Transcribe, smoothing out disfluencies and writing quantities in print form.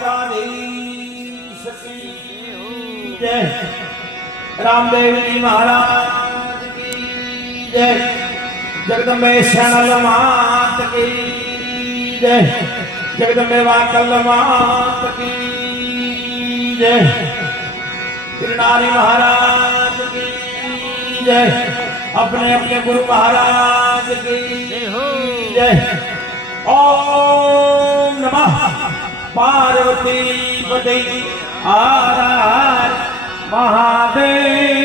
द्वारकाधीश की जय। रामदेव जी महाराज की जय। जगदम्बे शरण मात की जय। जगदम्बे वाकल मात की जय। गिरनारी महाराज की जय। अपने अपने गुरु महाराज की जय। ओम नमः पार्वती पति हर हर महादेव।